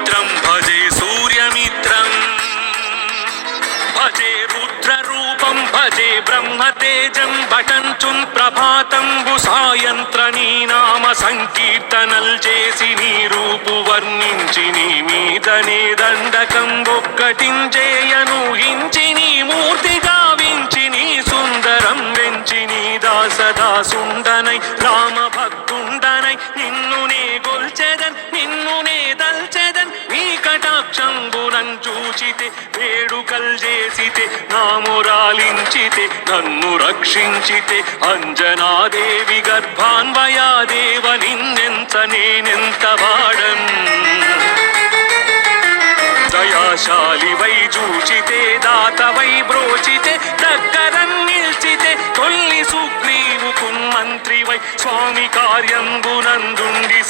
మిత్రం భజే సూర్యమిత్రం భజే రుద్రరూపం భజే బ్రహ్మతేజం బటంచుం ప్రభాతంబు సాయంత్ర నీ నామ సంకీర్తనల్ చేసి నీ రూపు వర్ణించి నీ మీదనే దండకం ఒక్కటించేయను హించి నీ మూర్తి గావించి నీ సుందరం వెంచి నీ దాసదాసుండనై రామ భక్తుండనై నిన్నునే గొల్చెదన్ నిన్నునే దల్చెదన్ నీ కటాక్షంబునన్ చూచితే వేడుకల్ చేసితే నామురాలించితే నన్ను రక్షించితే అంజనాదేవి గర్భాన్వయాదేవ నిన్నెంత నేనెంత వాడన్ దయాశాలివై చూచితే దాతవై బ్రోచితే దగ్గరన్ నిల్చితే కొల్లి సుగ్రీవుకున్ మంత్రివై స్వామి కార్యంబునందుండి